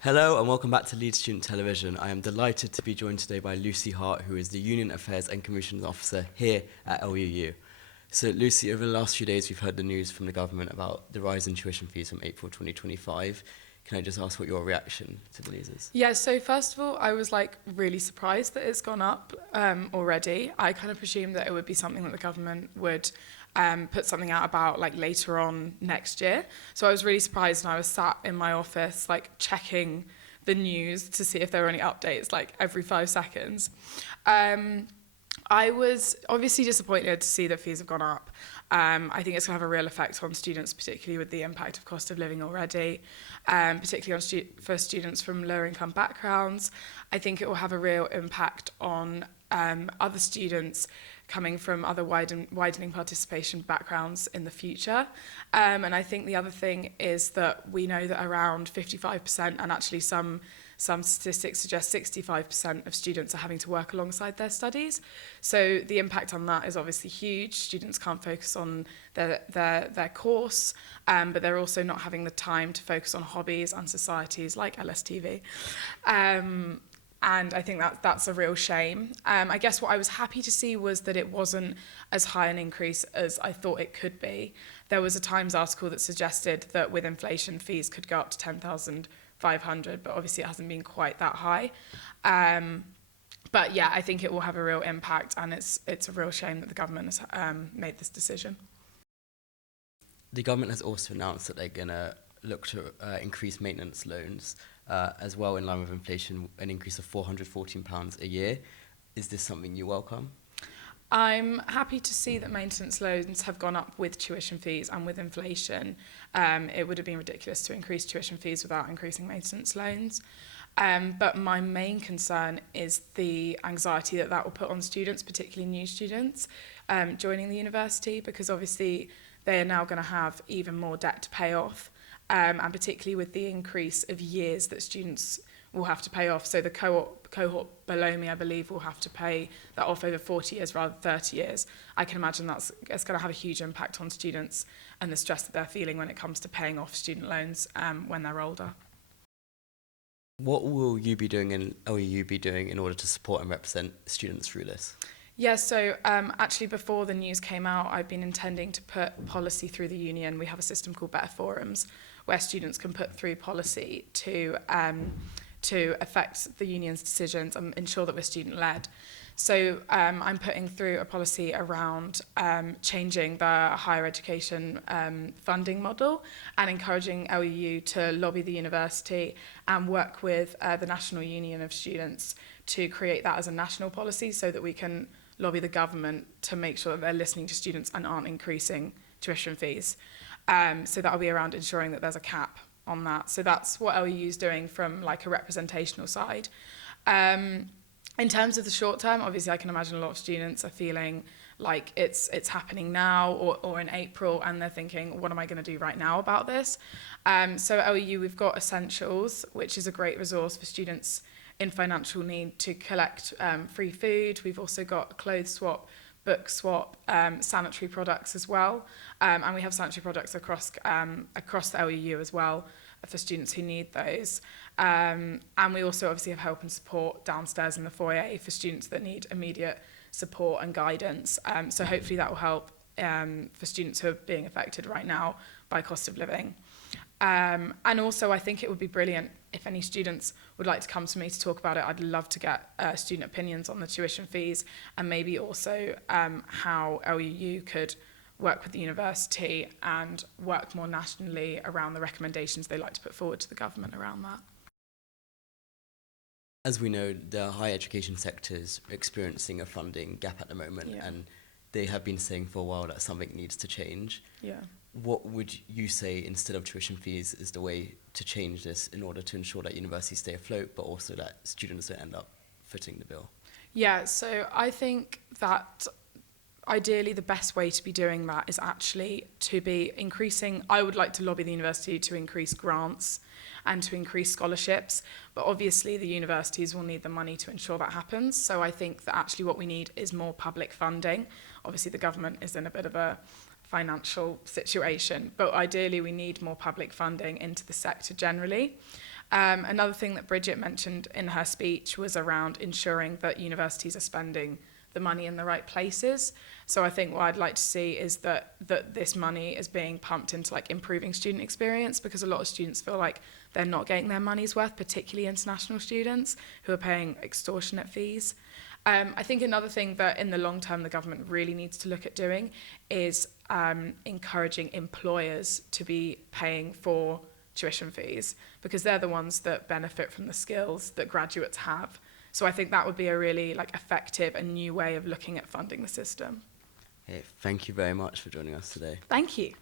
Hello and welcome back to Leeds Student Television. I am delighted to be joined today by Lucy Hart, who is the Union Affairs and Commissions Officer here at LUU. So Lucy, over the last few days we've heard the news from the government about the rise in tuition fees from April 2025. Can I just ask what your reaction to the news is? Yeah, so first of all, I was really surprised that it's gone up already. I kind of presumed that it would be something that the government would put something out about later on next year. So I was really surprised, and I was sat in my office checking the news to see if there were any updates every 5 seconds. I was obviously disappointed to see that fees have gone up. I think it's going to have a real effect on students, particularly with the impact of cost of living already, particularly on for students from lower income backgrounds. I think it will have a real impact on other students coming from other widening participation backgrounds in the future. And I think the other thing is that we know that around 55%, and actually some statistics suggest 65% of students are having to work alongside their studies. So the impact on that is obviously huge. Students can't focus on their course, but they're also not having the time to focus on hobbies and societies like LSTV. And I think that's a real shame. I guess what I was happy to see was that it wasn't as high an increase as I thought it could be. There was a Times article that suggested that with inflation, fees could go up to 10,500, but obviously it hasn't been quite that high. But yeah, I think it will have a real impact, and it's a real shame that the government has made this decision. The government has also announced that they're going to look to increase maintenance loans as well, in line with inflation, an increase of £414 a year. Is this something you welcome? I'm happy to see that maintenance loans have gone up with tuition fees and with inflation. It would have been ridiculous to increase tuition fees without increasing maintenance loans. But my main concern is the anxiety that will put on students, particularly new students, joining the university, because obviously they are now going to have even more debt to pay off. And particularly with the increase of years that students will have to pay off. So the cohort below me, I believe, will have to pay that off over 40 years rather than 30 years. I can imagine it's going to have a huge impact on students and the stress that they're feeling when it comes to paying off student loans when they're older. What will you be doing and LUU be doing in order to support and represent students through this? Yeah, so actually before the news came out, I've been intending to put policy through the union. We have a system called Better Forums, where students can put through policy to affect the union's decisions and ensure that we're student-led. So I'm putting through a policy around changing the higher education funding model and encouraging LUU to lobby the university and work with the National Union of Students to create that as a national policy so that we can lobby the government to make sure that they're listening to students and aren't increasing tuition fees. So that'll be around ensuring that there's a cap on that. So that's what LUU is doing from a representational side. In terms of the short term, obviously I can imagine a lot of students are feeling like it's happening now or in April, and they're thinking, what am I going to do right now about this? So at LUU, we've got Essentials, which is a great resource for students in financial need to collect free food. We've also got a clothes swap, book swap, sanitary products as well. And we have sanitary products across the LUU as well for students who need those. And we also obviously have help and support downstairs in the foyer for students that need immediate support and guidance. So hopefully that will help for students who are being affected right now by cost of living. And also I think it would be brilliant if any students would like to come to me to talk about it. I'd love to get student opinions on the tuition fees, and maybe also how LUU could work with the university and work more nationally around the recommendations they like to put forward to the government around that. As we know, the higher education sector is experiencing a funding gap at the moment, and they have been saying for a while that something needs to change. Yeah. What would you say, instead of tuition fees, is the way to change this in order to ensure that universities stay afloat, but also that students don't end up footing the bill? Yeah, so I think that ideally the best way to be doing that is actually to be increasing. I would like to lobby the university to increase grants and to increase scholarships, but obviously the universities will need the money to ensure that happens. So I think that actually what we need is more public funding. Obviously the government is in a bit of a financial situation, but ideally we need more public funding into the sector generally. Another thing that Bridget mentioned in her speech was around ensuring that universities are spending the money in the right places. So I think what I'd like to see is that this money is being pumped into like improving student experience, because a lot of students feel like they're not getting their money's worth, particularly international students who are paying extortionate fees. I think another thing that in the long term the government really needs to look at doing is encouraging employers to be paying for tuition fees, because they're the ones that benefit from the skills that graduates have. So I think that would be a really like effective and new way of looking at funding the system. Okay, thank you very much for joining us today. Thank you.